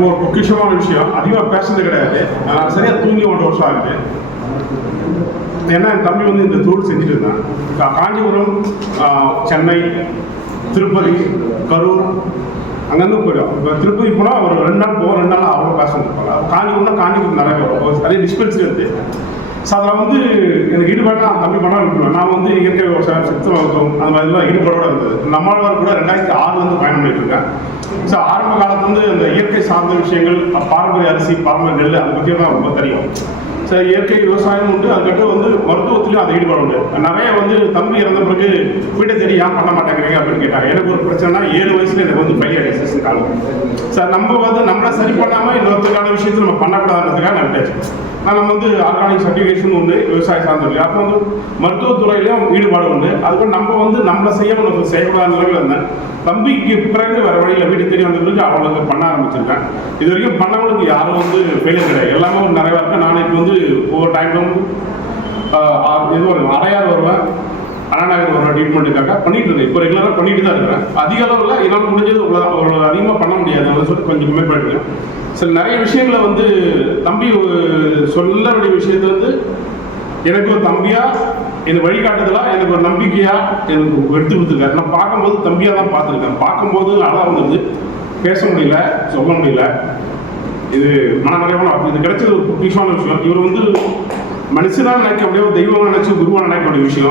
ரொம்ப ஒரு பொக்கிஷமான விஷயம். அதிகமாக பேசுறது கிடையாது. சரியாக தூங்கி 1 வருஷம் ஆகுது. ஏன்னா என் தம்பி வந்து இந்த தொழில் செஞ்சுட்டு இருந்தான். காஞ்சிபுரம், சென்னை, திருப்பதி, கரூர் அங்கேருந்து போயிடும். இப்போ திருப்பதி போனால் ஒரு 2 நாள் போவோம், 2 நாள் அவ்வளோ பேச இருப்பாங்க. காஞ்சிபுரம் நிறைய வரும், நிறைய டிஸ்பென்சரி வந்து. ஸோ அதில் வந்து எனக்கு ஈடுபாடு நான் தம்பி பண்ணால் விட்டுருவேன். நான் வந்து இயற்கை விவசாயம், சித்த மருத்துவம் அந்த மாதிரிலாம் ஈடுபாடோடு இருந்தது. நம்மளால் கூட 2006 பயணம் பண்ணிட்டு இருக்கேன். ஸோ ஆரம்ப காலத்து வந்து அந்த இயற்கை சார்ந்த விஷயங்கள், பாரம்பரிய அரிசி, பாரம்பரிய நெல் அதை பற்றியும் தான் ரொம்ப தெரியும். ஸோ இயற்கை விவசாயம் உண்டு, அதுக்கப்புறம் வந்து மருத்துவத்துலேயும் அந்த ஈடுபாடு உண்டு. நிறைய வந்து தம்பி இறந்த பிறகு வீட்டை தேடி ஏன் பண்ண மாட்டேங்கிறீங்க அப்படின்னு கேட்டாங்க. எனக்கு ஒரு பிரச்சனைனா 7 வயசுல எனக்கு வந்து பையடிசஸ் காலம். சார் நம்ம வந்து நம்மளை சரி பண்ணாமல் இன்னொருத்தருக்கான விஷயத்தை நம்ம பண்ணக்கூடாதுன்றதுக்காக நான் விட்டாச்சு. நம்ம வந்து ஆர்கானிக் சர்டிஃபிகேஷன் உண்டு, விவசாய சார்ந்தது. அப்போ வந்து மருத்துவத்துறையிலையும் ஈடுபாடு உண்டு. அதுக்கு நம்ம வந்து நம்மளை செய்யக்கூடாத நிலையில் இருந்தேன். தம்பிக்கு பிறகு வேறு வழியில் வீட்டு தேடி வந்த பிறகு அவங்களுக்கு பண்ண ஆரம்பிச்சிருக்கேன். இது வரைக்கும் பண்ணவங்களுக்கு யாரும் வந்து ஃபெயிலியர் கிடையாது. எல்லாமே ஒரு நிறையா இருக்கேன். நான் இப்போ வந்து ஒவ்வொரு டைமும் இது வருவேன், அடையாறு வருவேன், அண்ணாநகர் ஒரு ட்ரீட்மெண்ட்டுக்காக பண்ணிட்டு இருக்கேன். இப்போ ரெகுலராக பண்ணிட்டு தான் இருக்கிறேன். அதிக அளவில் என்னால் முடிஞ்சது அவ்வளோ அதிகமாக பண்ண முடியாது. அதை சொல்லிட்டு கொஞ்சம் கம்மி பண்ணிருக்கேன். சில நிறைய விஷயங்களை வந்து தம்பி சொல்ல வேண்டிய விஷயத்துல வந்து எனக்கு ஒரு தம்பியா, எனக்கு வழிகாட்டுதலா, எனக்கு ஒரு நம்பிக்கையா எனக்கு எடுத்து கொடுத்துருக்காரு. நான் பார்க்கும்போது தம்பியா தான் பார்த்துருக்கேன். பார்க்கும்போது அழகா வந்தது, பேச முடியல, சொல்ல முடியல. இது மனநிறைவான இது கிடைச்சது ஒரு பொக்கிஷமான விஷயம். இவர் வந்து மனுஷனா நினைக்க முடியாது, தெய்வமாக நினைச்சு குருவாக நினைக்க வேண்டிய விஷயம்.